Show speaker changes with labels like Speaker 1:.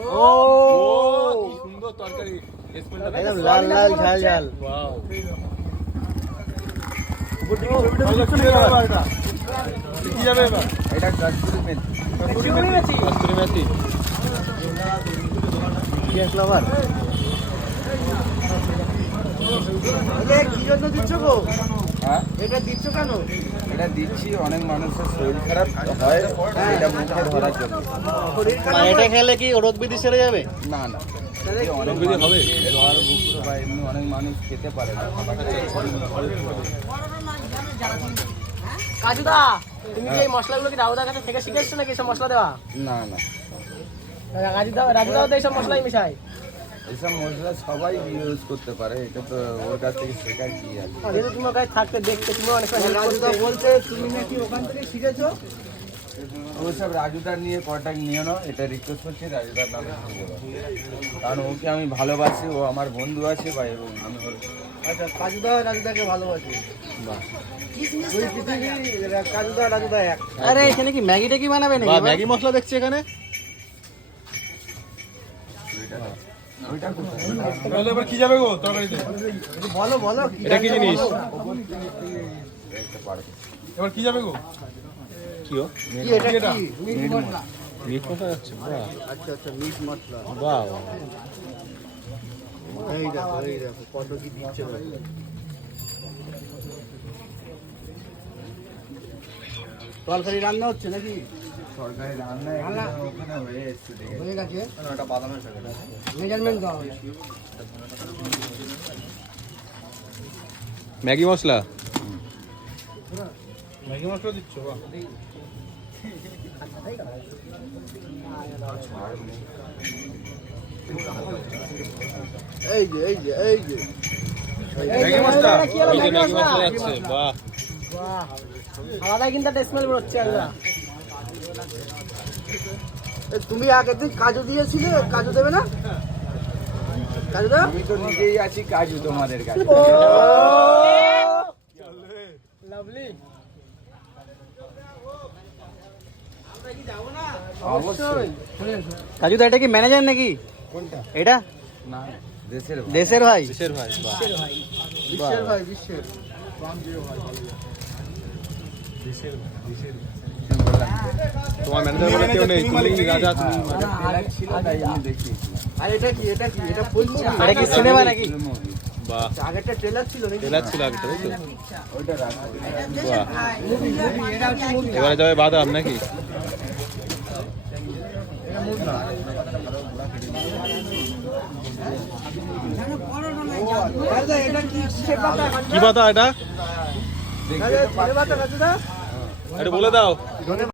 Speaker 1: ও কি সুন্দর তরকারি, একদম লাল লাল ঝাল ঝাল। ওয়াও, কি যাবে এবার? এটা কস্তুরি মেথি। কস্তুরি মেথি কি আসলো আবার? কি জন্য দিচ্ছ গো? হ্যাঁ, এটা দিচ্ছ কেন? এটা দিচ্ছি অনেক মানুষের শরীর খারাপ হয়, এটা মুখে ধরার জন্য। এটা খেলে কি রোগ বিধি সেরে যাবে? না না, অনেক বিধি হবে, জ্বর বুক বা এমনি অনেক মানুষ খেতে পারে না।
Speaker 2: কাজুদা, তুমি কি এই মশলাগুলো কি রাউদার কাছে থেকে শিখেছো নাকি এসব মশলা দেওয়া?
Speaker 1: না না,
Speaker 2: রাজুদাও তো এইসব মশলাই মিশায়।
Speaker 1: এইসব মশলা সবাই ইউজ করতে পারে, এটা তো ওর কাছ থেকে শেখার কি আছে।
Speaker 2: যেহেতু তোমার কাছে থাকতে দেখতে তুমি অনেক সময় হেল্প করতে।
Speaker 1: বলছে তুমি নাকি ওখান থেকে শিখেছো? ওইসব রাজুদার নিয়ে কন্ট্যাক্ট নিয়ে নাও, এটা রিকোয়েস্ট করছি রাজুদার নামে শিখে দাও। কারণ ওকে আমি ভালোবাসি, ও আমার বন্ধু আছে বা এবং আমি ওর। আচ্ছা, কাজুদা রাজুদাকে ভালোবাসি। বাহ, কাজুদা রাজুদা এক।
Speaker 2: আরে এখানে কি ম্যাগিটা কি বানাবে নাকি?
Speaker 1: ম্যাগি মশলা দেখছি এখানে। এবার কি যাবে গো তরকারিতে?
Speaker 2: বলো বলো
Speaker 1: এটা কি জিনিস? এবার কি যাবে গো? কি ও?
Speaker 2: এটা কি?
Speaker 1: মিট মশলা যাচ্ছে। বাহ,
Speaker 2: আচ্ছা আচ্ছা, মিট মশলা।
Speaker 1: বাহ,
Speaker 2: এই দেখো কত কি দিচ্ছে। তরকারি রান্না হচ্ছে নাকি?
Speaker 1: সরকারি রান্না ওখানে হয়ে এসছে,
Speaker 2: হয়ে গেছে।
Speaker 1: ওটা বাদামের প্যাকেট।
Speaker 2: মেজারমেন্ট দাও হয়েছে।
Speaker 1: ম্যাগি মশলা, ম্যাগি মশলা দিচ্ছ? বাহ,
Speaker 2: এই যে এই যে এই যে
Speaker 1: ম্যাগি মশলা,
Speaker 2: এই যে ম্যাগি মশলা
Speaker 1: যাচ্ছে। বাহ
Speaker 2: বাহ, আলাদা কিন্তু একটা স্মেল বেরোচ্ছে একদম। তুমি আগের দিন কাজু দিয়েছিলে, কাজু দেবে না? কাজু দাও।
Speaker 1: আমি তো নিজেই আছি কাজু তোমাদের কাছে।
Speaker 2: লাভলি।
Speaker 1: অবশ্যই।
Speaker 2: কাজুদা, এটা কি ম্যানেজার নাকি?
Speaker 1: কোনটা?
Speaker 2: এটা
Speaker 1: না, দেশের ভাই।
Speaker 2: দেশের ভাই।
Speaker 1: দেশের ভাই। বাহ,
Speaker 2: বিশ্বের ভাই, বিশ্বের।
Speaker 1: তোমার ম্যানেজার বলে কেউ নেই, তুমি রাজা, তুমি ছিল তাই আমি দেখিয়েছিলাম।
Speaker 2: আর এটা কি? এটা কি? এটা ফুল মুভি? এটা কি সিনেমা নাকি?
Speaker 1: বাহ,
Speaker 2: আগেরটা ট্রেলার ছিল নাকি?
Speaker 1: তেলার ছিল আগেটা, তাই তো?
Speaker 2: ওইটা রাখো।
Speaker 1: বাহ,
Speaker 2: মুভি মুভি, এটা হচ্ছে মুভি।
Speaker 1: এবারে যাবে বাদাম নাকি?
Speaker 2: এটা কি কিসের পাতা?
Speaker 1: কি পাতা এটা?
Speaker 2: ধনে পাতা কাজুদা?
Speaker 1: এটা বলে দাও।